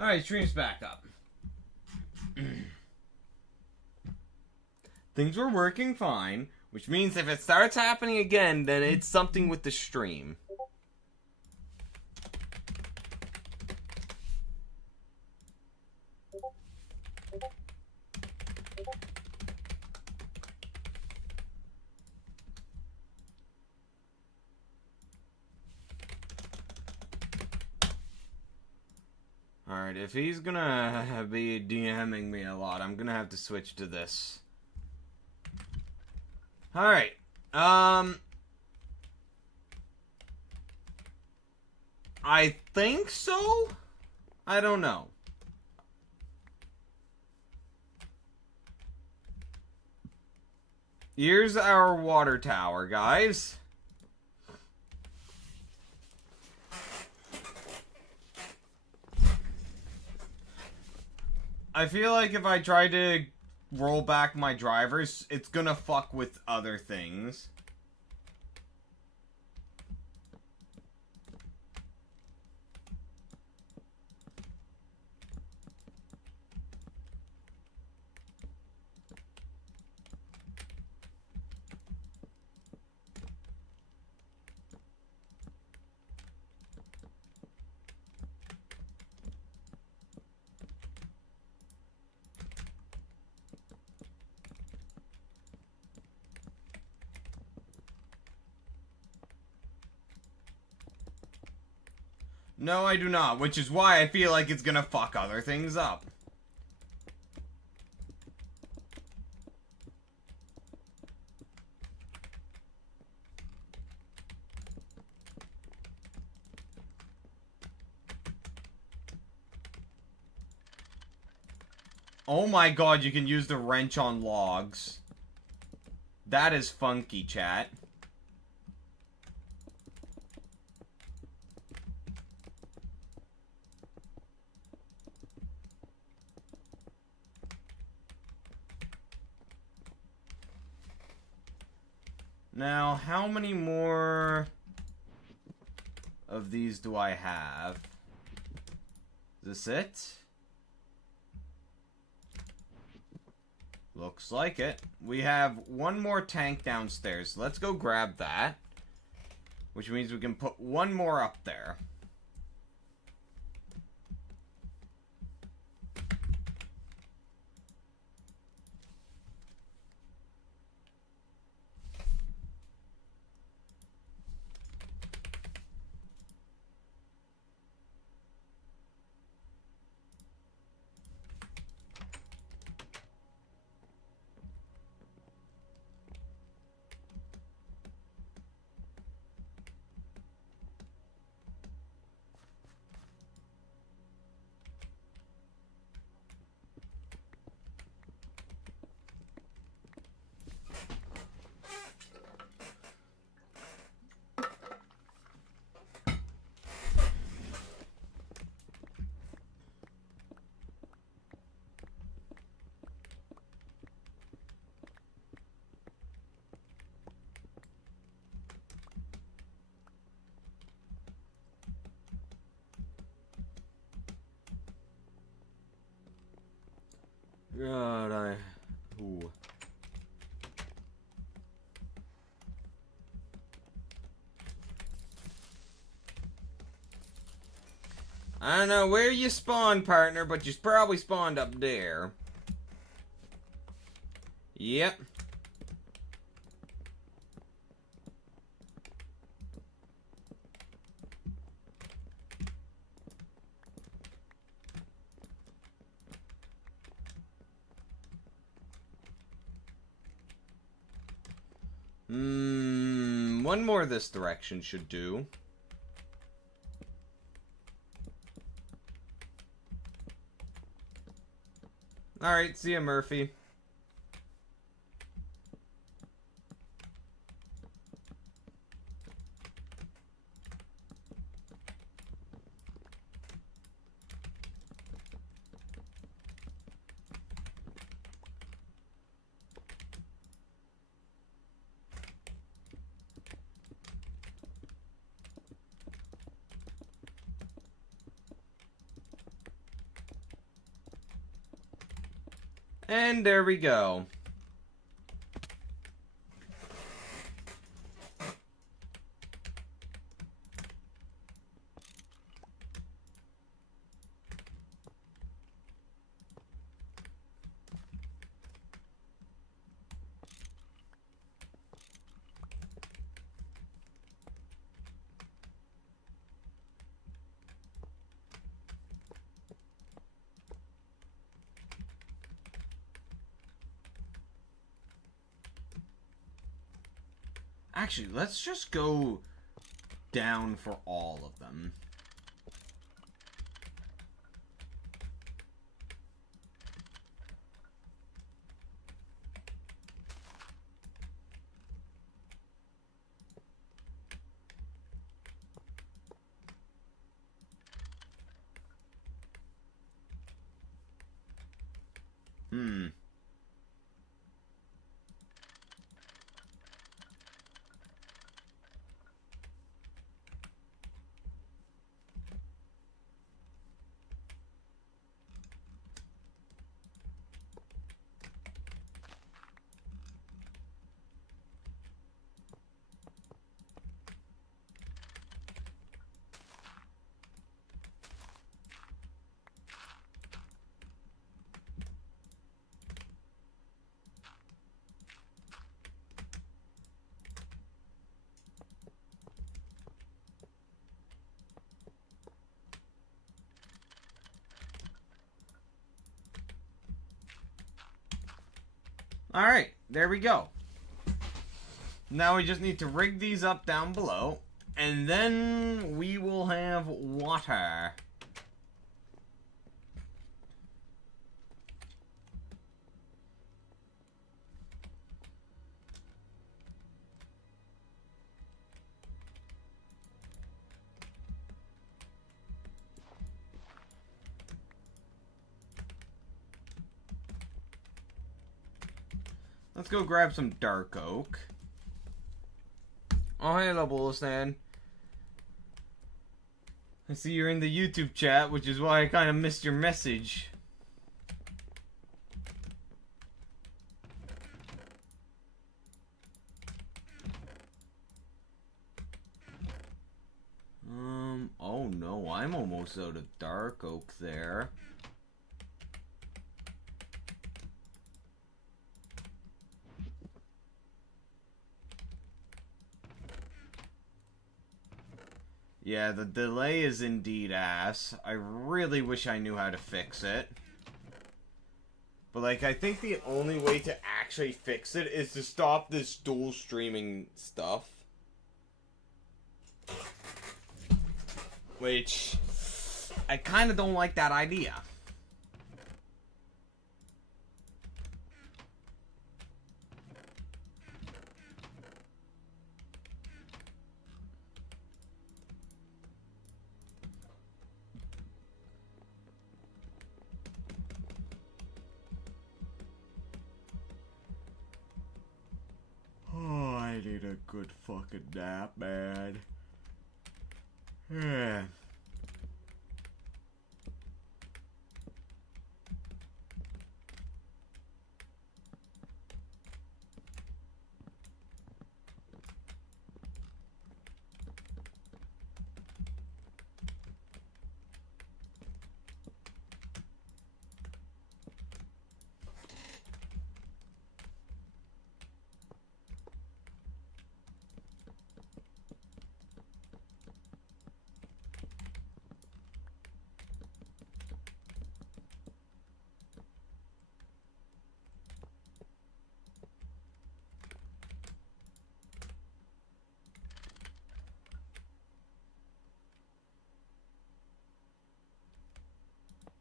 Alright, stream's back up. Things were working fine, which means if it starts happening again, then it's something with the stream. Alright, if he's gonna be DMing me a lot, I'm gonna have to switch to this. Alright, I think so? I don't know. Here's our water tower, guys. I feel like if I try to roll back my drivers, it's gonna fuck with other things. No, I do not, which is why I feel like it's gonna fuck other things up. Oh my god, you can use the wrench on logs. That is funky, chat. Now, how many more of these do I have? Is this it? Looks like it. We have one more tank downstairs. Let's go grab that. Which means we can put one more up there. God, Ooh. I don't know where you spawned, partner, but you probably spawned up there. Yep. One more this direction should do. Alright, see ya, Murphy. And there we go. Actually, let's just go down for all of them. Alright, there we go. Now we just need to rig these up down below, and then we will have water. Let's go grab some dark oak. Oh, hello, Bullistan. I see you're in the YouTube chat, which is why I kind of missed your message. Oh no, I'm almost out of dark oak there. Yeah, the delay is indeed ass. I really wish I knew how to fix it. But, like, I think the only way to actually fix it is to stop this dual streaming stuff. Which, I kind of don't like that idea. Oh, I need a good fucking nap, man. Yeah.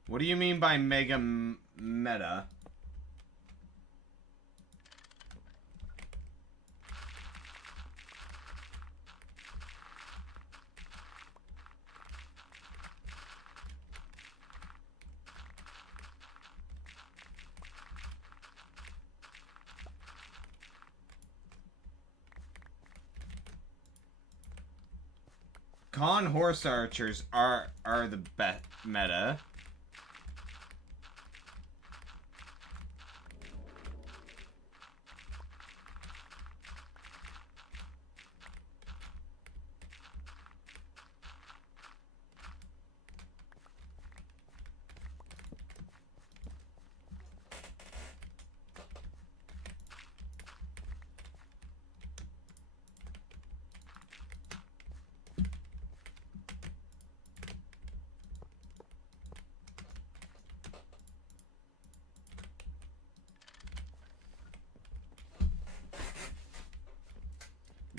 What do you mean by mega meta? Con horse archers are the best meta.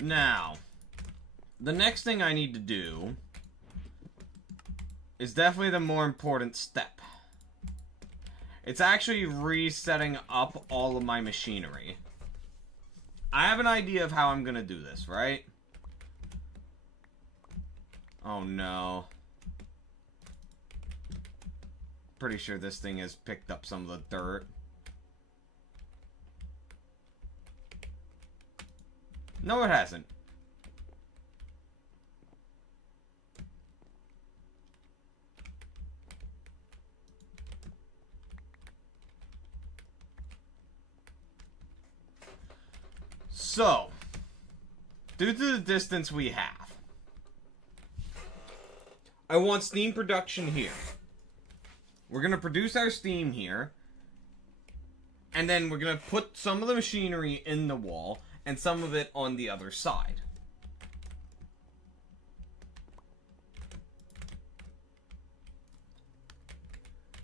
Now, the next thing I need to do is definitely the more important step. It's actually resetting up all of my machinery. I have an idea of how I'm gonna do this, right? Oh no. Pretty sure this thing has picked up some of the dirt. No, it hasn't. So, due to the distance we have, I want steam production here. We're going to produce our steam here, and then we're going to put some of the machinery in the wall, and some of it on the other side.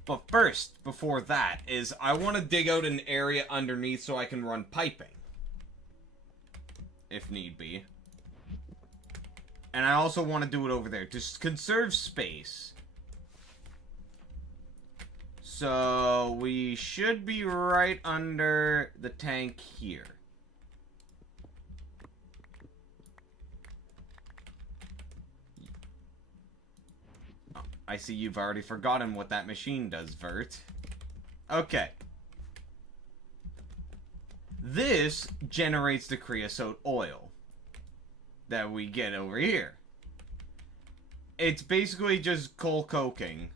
But first, before that, is I want to dig out an area underneath so I can run piping. If need be. And I also want to do it over there to conserve space. So we should be right under the tank here. Oh, I see you've already forgotten what that machine does, Vert. Okay. This generates the creosote oil that we get over here. It's basically just coal coking.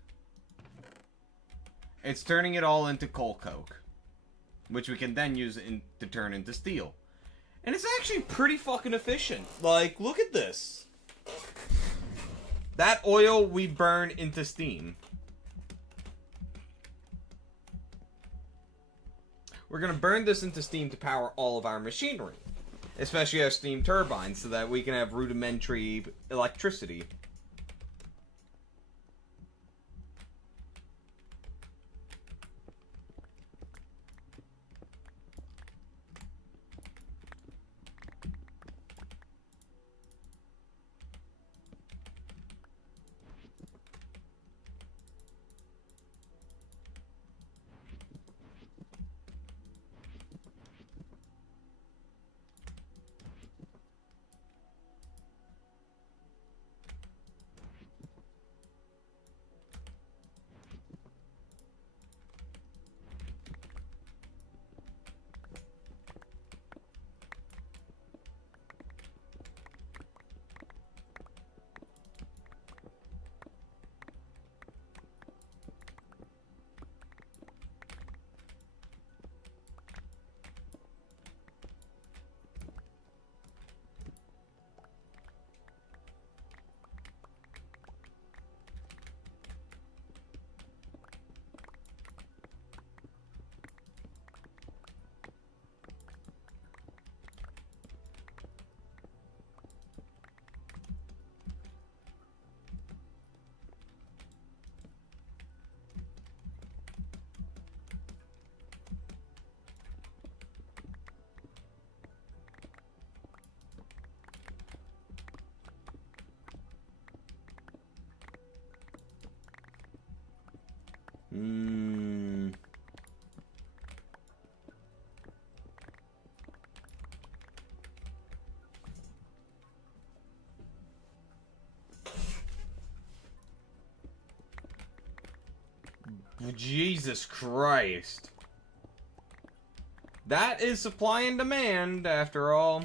It's turning it all into coal coke, which we can then use to turn into steel. And it's actually pretty fucking efficient. Like, look at this. That oil we burn into steam. We're going to burn this into steam to power all of our machinery. Especially our steam turbines, so that we can have rudimentary electricity. Jesus Christ. That is supply and demand, after all.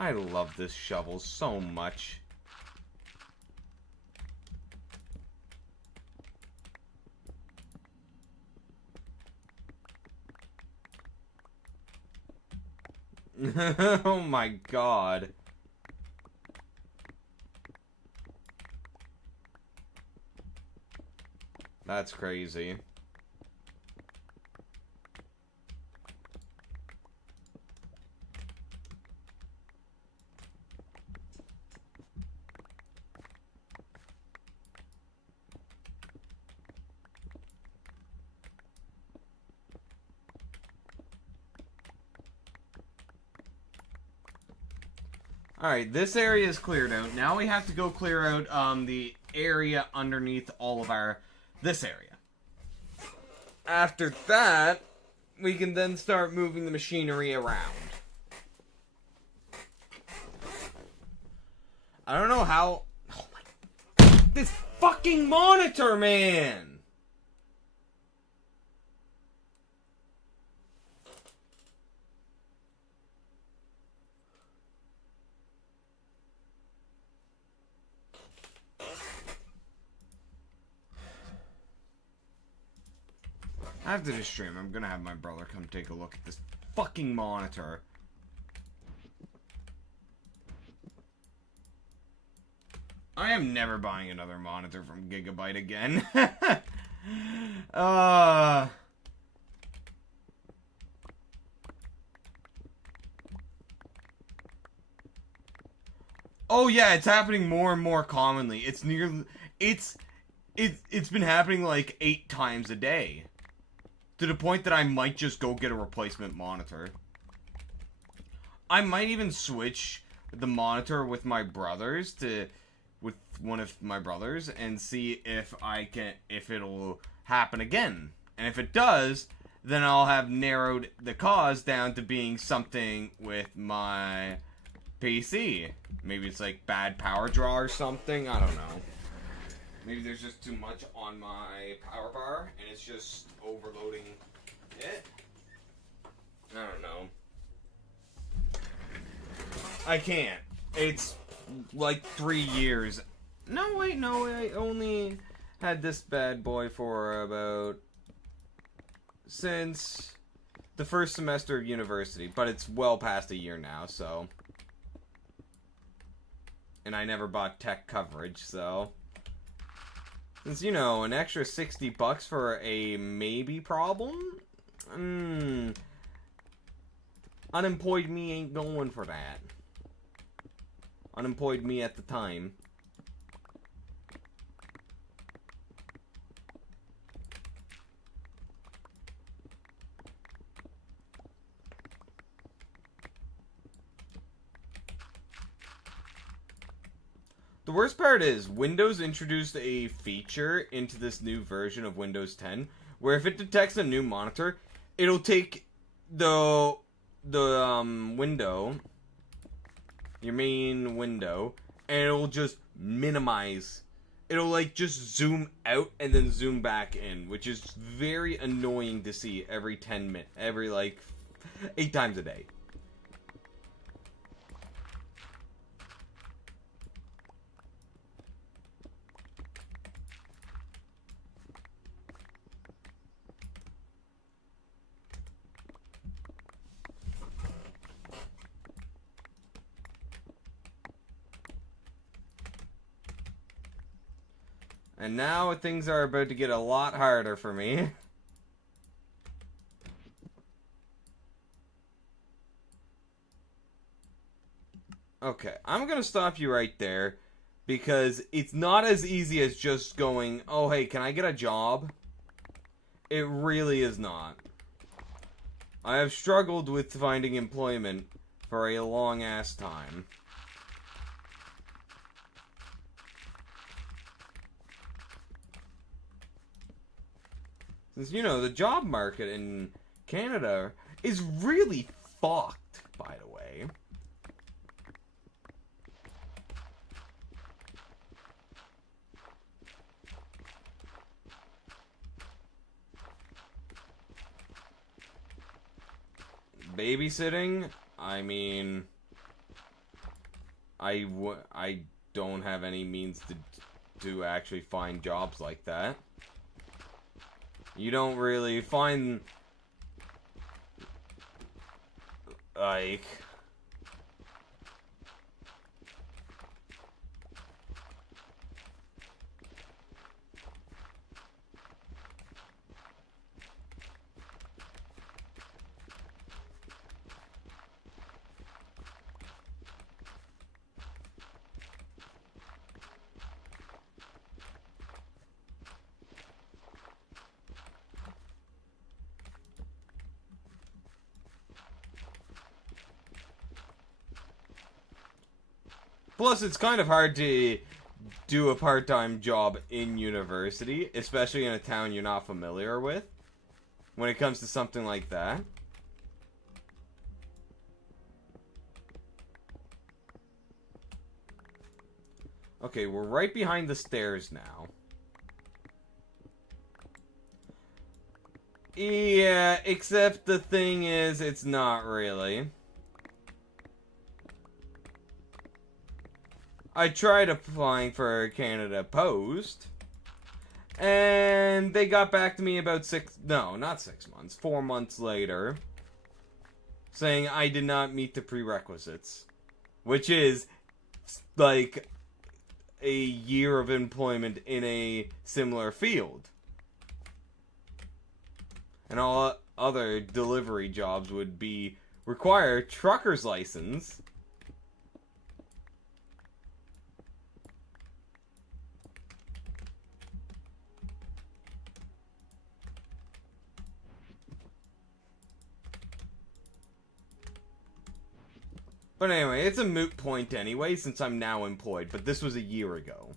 I love this shovel so much. Oh my god. That's crazy. Alright, this area is cleared out. Now we have to go clear out the area underneath all of this area. After that, we can then start moving the machinery around. I don't know how... Oh my... This fucking monitor, man! After this stream, I'm gonna have my brother come take a look at this fucking monitor. I am never buying another monitor from Gigabyte again. Oh yeah, it's happening more and more commonly. It's been happening like 8 times a day. To the point that I might just go get a replacement monitor. I might even switch the monitor with my brothers with one of my brothers and see if it'll happen again. And if it does, then I'll have narrowed the cause down to being something with my PC. Maybe it's like bad power draw or something. I don't know. Maybe there's just too much on my power bar, and it's just overloading it. I don't know. I can't. It's like 3 years. No, wait, no, I only had this bad boy for about... since the first semester of university, but it's well past a year now, so... And I never bought tech coverage, so... Since, you know, an extra $60 for a maybe problem? Unemployed me ain't going for that. Unemployed me at the time. The worst part is, Windows introduced a feature into this new version of Windows 10, where if it detects a new monitor, it'll take the window, your main window, and it'll just minimize. It'll like just zoom out and then zoom back in, which is very annoying to see every 10 minutes, every like 8 times a day. And now things are about to get a lot harder for me. Okay, I'm gonna stop you right there, because it's not as easy as just going, oh hey, can I get a job? It really is not. I have struggled with finding employment for a long ass time. Since, you know, the job market in Canada is really fucked, by the way. Babysitting? I mean... I don't have any means to actually find jobs like that. You don't really find, like, plus it's kind of hard to do a part-time job in university, especially in a town you're not familiar with, when it comes to something like that. Okay, we're right behind the stairs now. Yeah, except the thing is, it's not really. I tried applying for Canada Post, and they got back to me about 4 months later, saying I did not meet the prerequisites, which is, like, a year of employment in a similar field. And all other delivery jobs would require trucker's license. But anyway, it's a moot point anyway, since I'm now employed, but this was a year ago.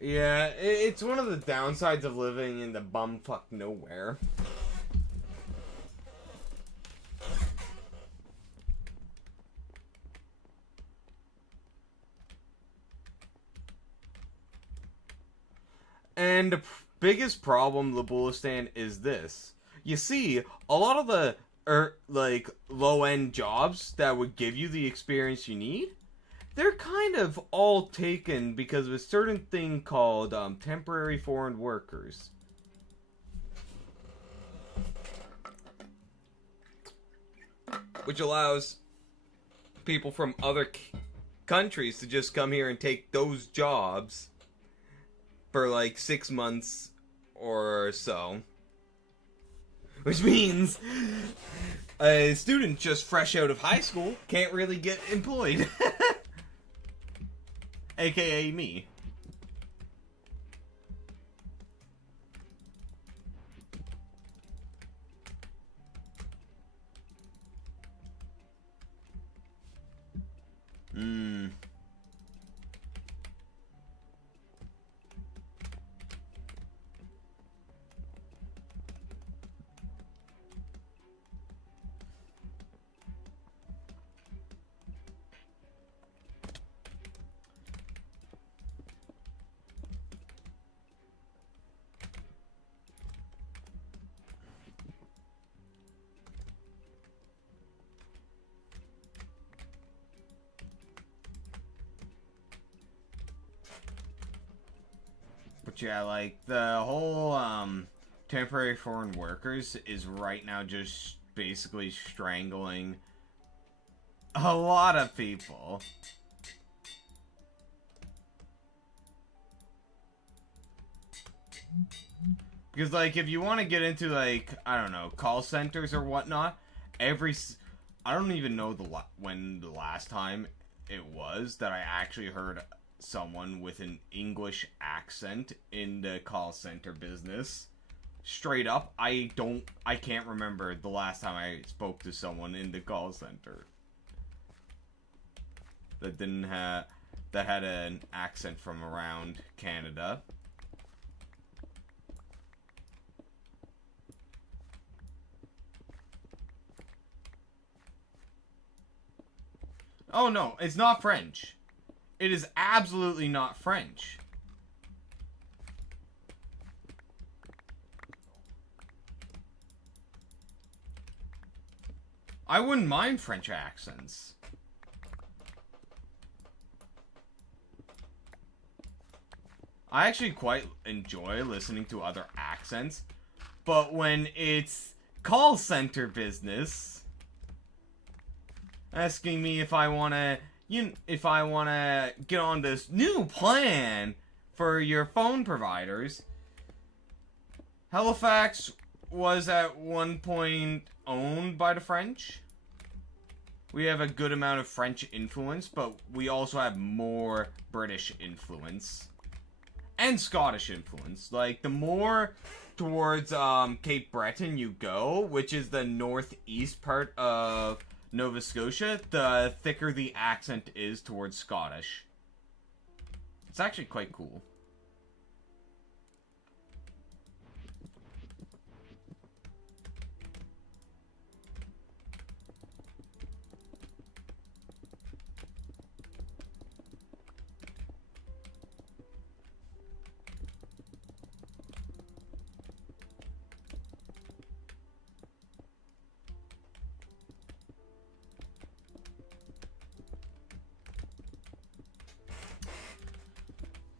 Yeah, it's one of the downsides of living in the bumfuck nowhere. And the biggest problem, Labulistan, is this. You see, a lot of the, like, low-end jobs that would give you the experience you need, they're kind of all taken because of a certain thing called temporary foreign workers. Which allows people from other countries to just come here and take those jobs for like 6 months or so. Which means a student just fresh out of high school can't really get employed. AKA me. But yeah, like, the whole, temporary foreign workers is right now just basically strangling a lot of people. Because, like, if you want to get into, like, I don't know, call centers or whatnot, I don't even know when the last time it was that I actually heard someone with an English accent in the call center business. Straight up, I can't remember the last time I spoke to someone in the call center that didn't have, that had an accent from around Canada. Oh no, it's not French. It is absolutely not French. I wouldn't mind French accents. I actually quite enjoy listening to other accents, but when it's call center business, asking me if I wanna, get on this new plan for your phone providers. Halifax was at one point owned by the French. We have a good amount of French influence, but we also have more British influence. And Scottish influence. Like, the more towards Cape Breton you go, which is the northeast part of Nova Scotia, the thicker the accent is towards Scottish. It's actually quite cool.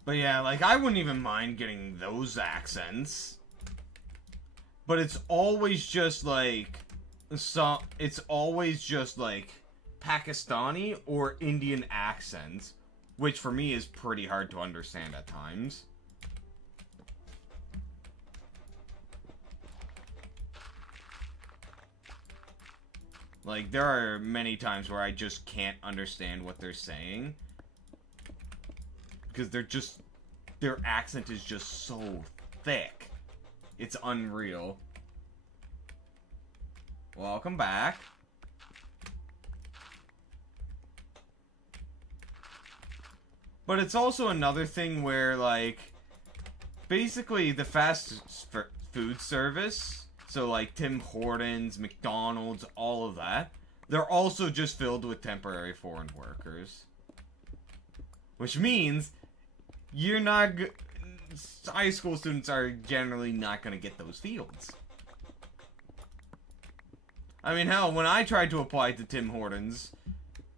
But yeah, like, I wouldn't even mind getting those accents. But it's always just like, it's always just like Pakistani or Indian accents, which for me is pretty hard to understand at times. Like, there are many times where I just can't understand what they're saying. Because their accent is just so thick. It's unreal. Welcome back. But it's also another thing where, like, basically the fast food service, so like Tim Hortons, McDonald's, all of that, they're also just filled with temporary foreign workers. Which means you're not... high school students are generally not going to get those fields. I mean, hell, when I tried to apply to Tim Hortons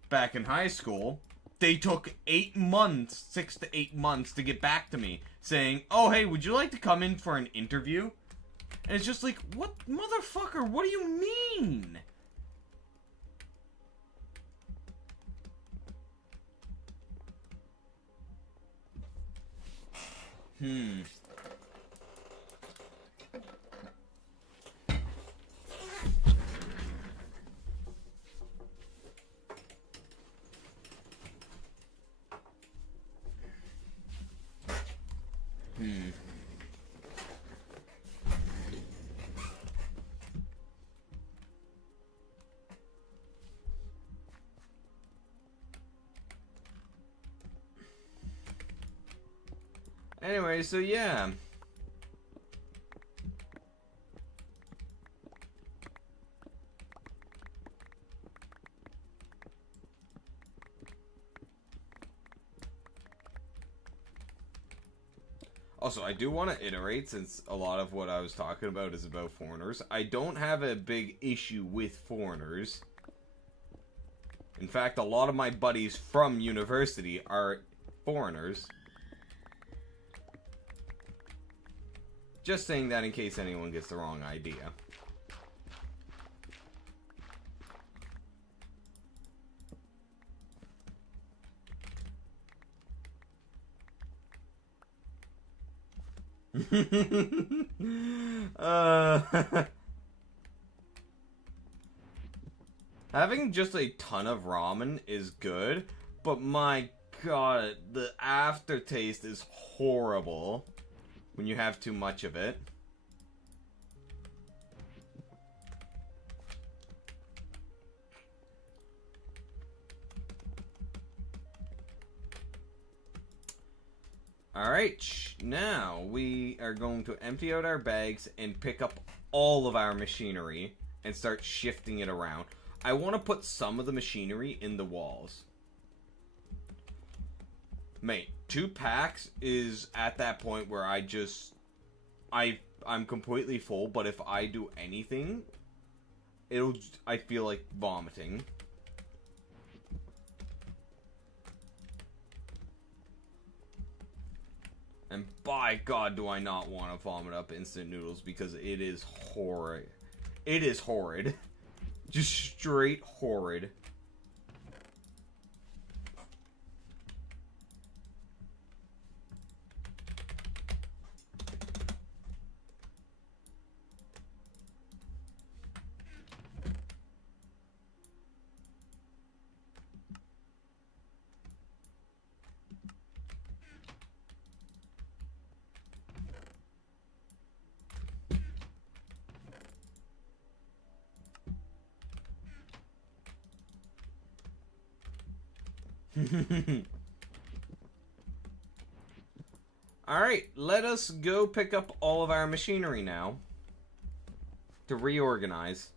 back in high school, they took 8 months, 6 to 8 months to get back to me, saying, oh, hey, would you like to come in for an interview? And it's just like, what, motherfucker, what do you mean? Anyway, so yeah. Also, I do want to iterate, since a lot of what I was talking about is about foreigners. I don't have a big issue with foreigners. In fact, a lot of my buddies from university are foreigners. Just saying that in case anyone gets the wrong idea. Having just a ton of ramen is good, but my god, the aftertaste is horrible when you have too much of it. Alright, now we are going to empty out our bags and pick up all of our machinery and start shifting it around. I want to put some of the machinery in the walls. Mate, 2 packs is at that point where I'm completely full, but if I do anything, I feel like vomiting. And by God, do I not want to vomit up instant noodles, because it is horrid. It is horrid. Just straight horrid. Alright, let us go pick up all of our machinery now. To reorganize.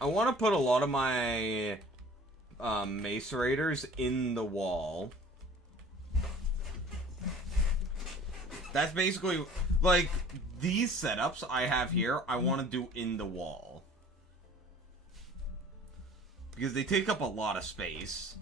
I want to put a lot of my macerators in the wall. That's basically, like, these setups I have here, I want to do in the wall. Because they take up a lot of space.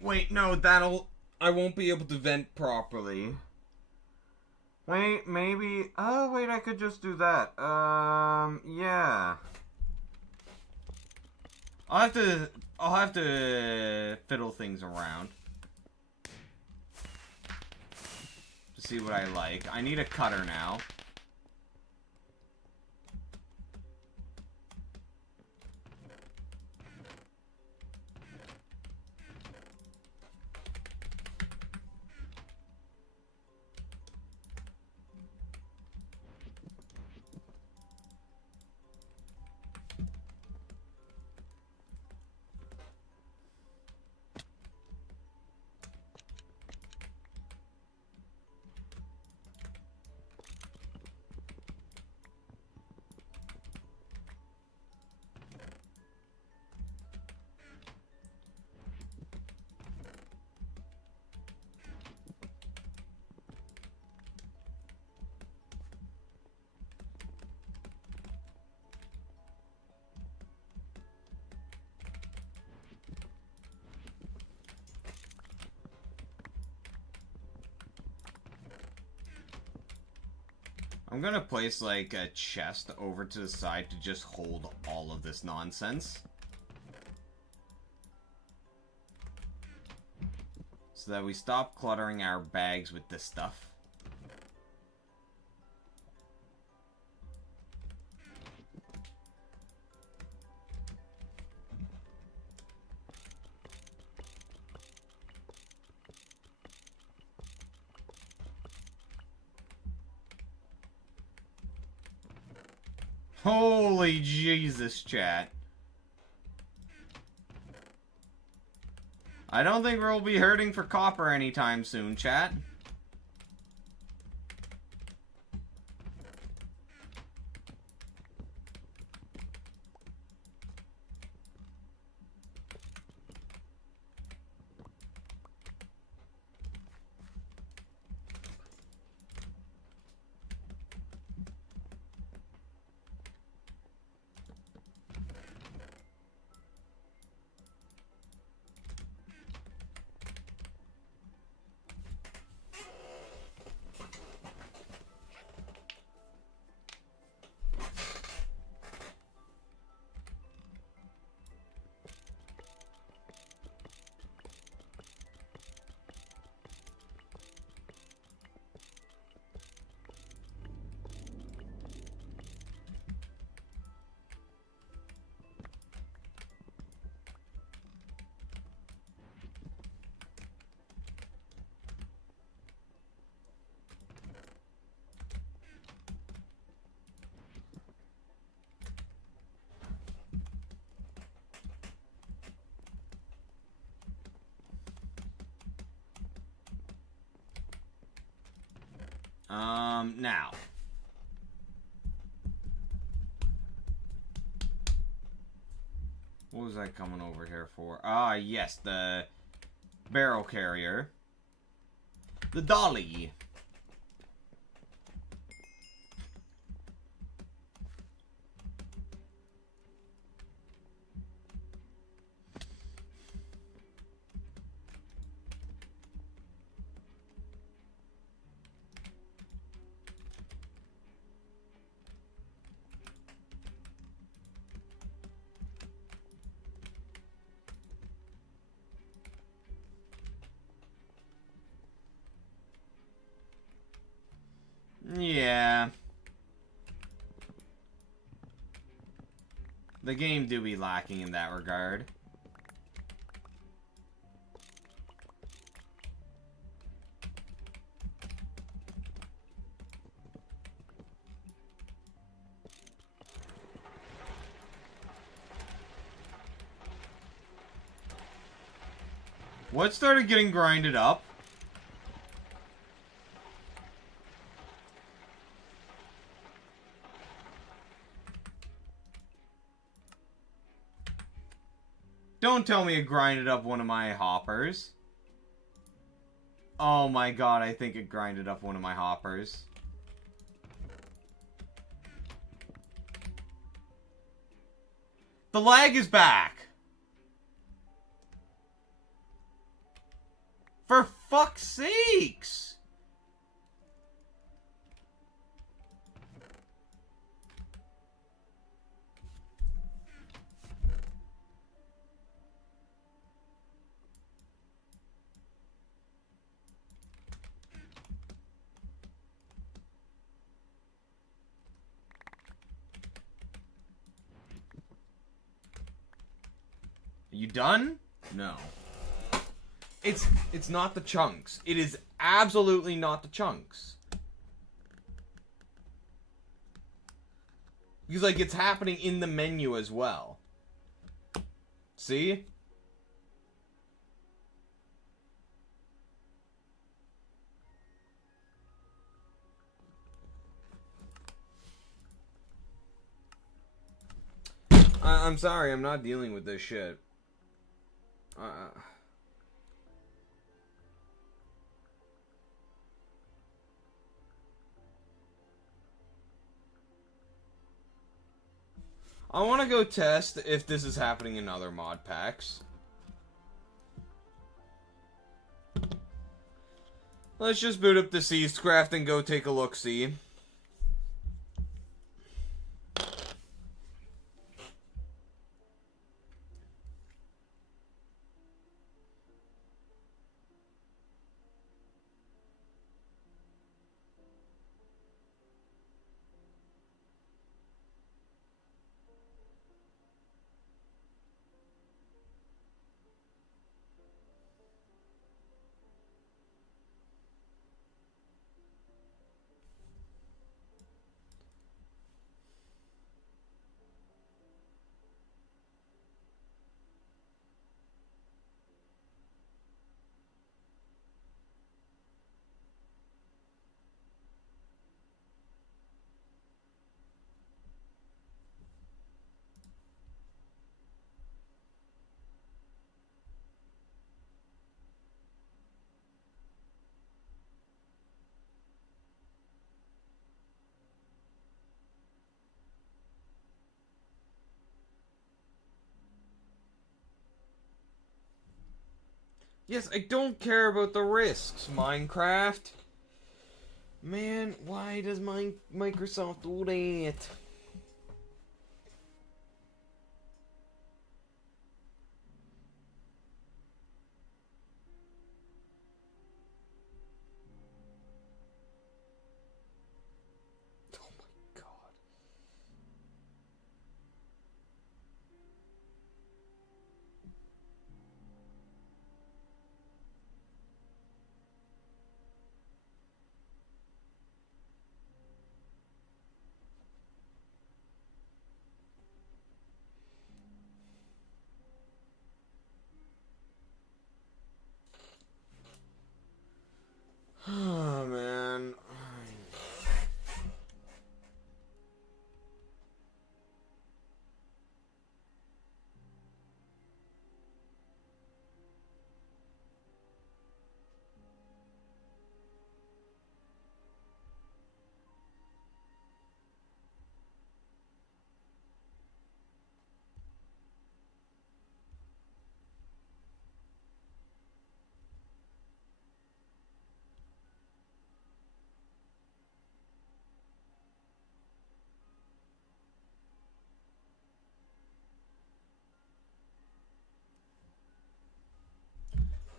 Wait, no, I won't be able to vent properly. Wait, maybe... Oh, wait, I could just do that. Yeah. I'll have to fiddle things around. To see what I like. I need a cutter now. I'm gonna place, like, a chest over to the side to just hold all of this nonsense. So that we stop cluttering our bags with this stuff. Holy Jesus, chat. I don't think we'll be hurting for copper anytime soon, chat. Now. What was I coming over here for? Ah, yes, the barrel carrier. The dolly. Yeah. The game do be lacking in that regard. What started getting grinded up? Don't tell me it grinded up one of my hoppers. Oh my god, I think it grinded up one of my hoppers. The lag is back. For fuck's sakes. You done? No. It's not the chunks. It is absolutely not the chunks. Because, like, it's happening in the menu as well. See? I'm sorry, I'm not dealing with this shit. I want to go test if this is happening in other mod packs. Let's just boot up the Siegecraft and go take a look-see. Yes, I don't care about the risks, Minecraft. Man, why does Microsoft do that? Oh my god.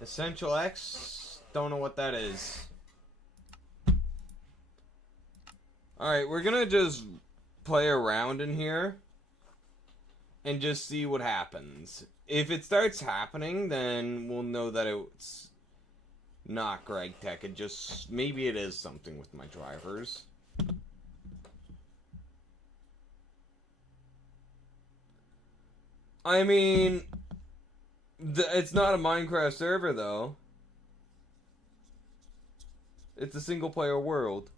Essential X? Don't know what that is. Alright, we're gonna just play around in here and just see what happens. If it starts happening, then we'll know that it's not Gregtech. It just... maybe it is something with my drivers. I mean... it's not a Minecraft server, though. It's a single-player world.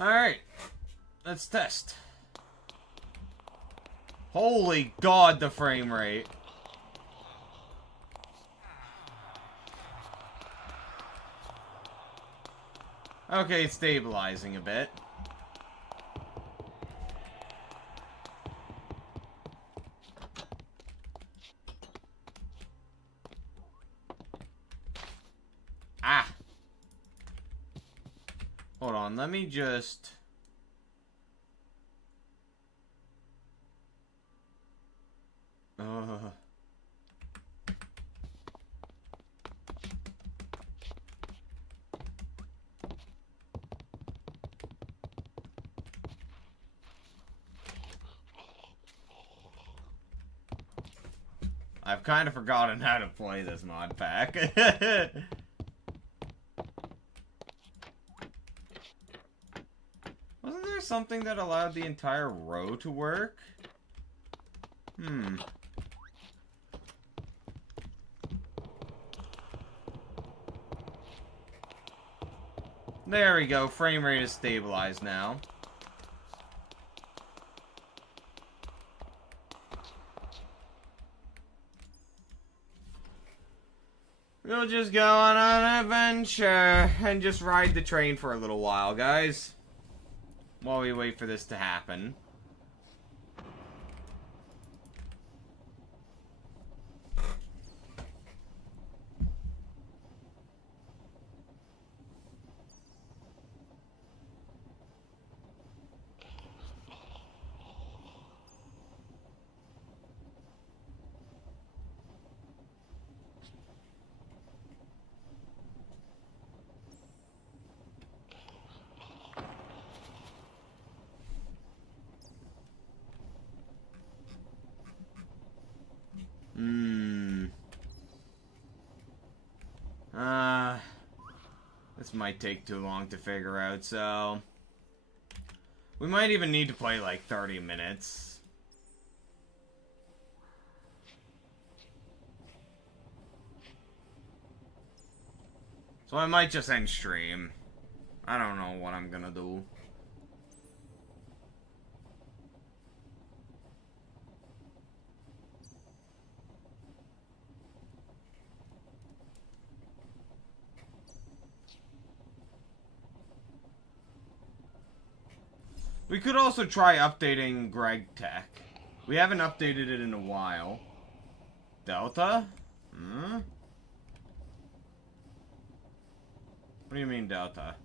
Alright, let's test. Holy God, the frame rate. Okay, it's stabilizing a bit. Ah! Hold on, let me just... I've kind of forgotten how to play this mod pack. Wasn't there something that allowed the entire row to work? There we go. Frame rate is stabilized now. We'll just go on an adventure and just ride the train for a little while, guys. While we wait for this to happen. This might take too long to figure out, so... we might even need to play like 30 minutes. So I might just end stream. I don't know what I'm gonna do. We could also try updating Gregtech. We haven't updated it in a while. Delta? What do you mean, Delta?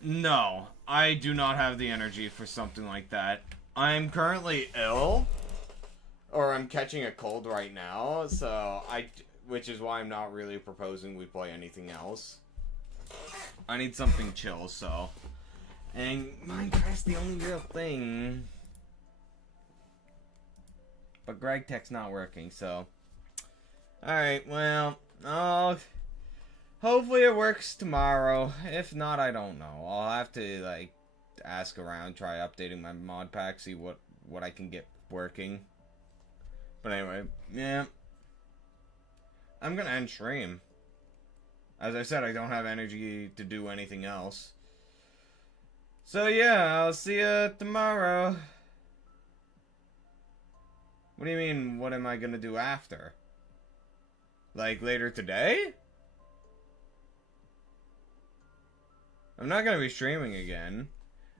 No, I do not have the energy for something like that. I'm currently ill, or I'm catching a cold right now, so which is why I'm not really proposing we play anything else. I need something chill, so. And Minecraft's the only real thing. But Gregtech's not working, so. Alright, well, hopefully it works tomorrow. If not, I don't know. I'll have to, like, ask around, try updating my mod pack, see what I can get working. But anyway, yeah. I'm gonna end stream. As I said, I don't have energy to do anything else. So yeah, I'll see you tomorrow. What do you mean, what am I gonna do after? Like, later today? I'm not gonna be streaming again.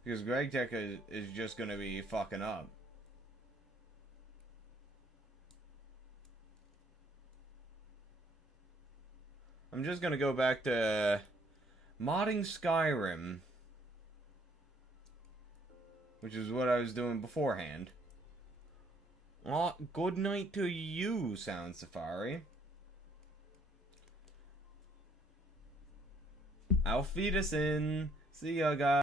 Because Gregtech is just gonna be fucking up. I'm just gonna go back to modding Skyrim. Which is what I was doing beforehand. Well, good night to you, Sound Safari. Auf Wiedersehen. See ya, guys.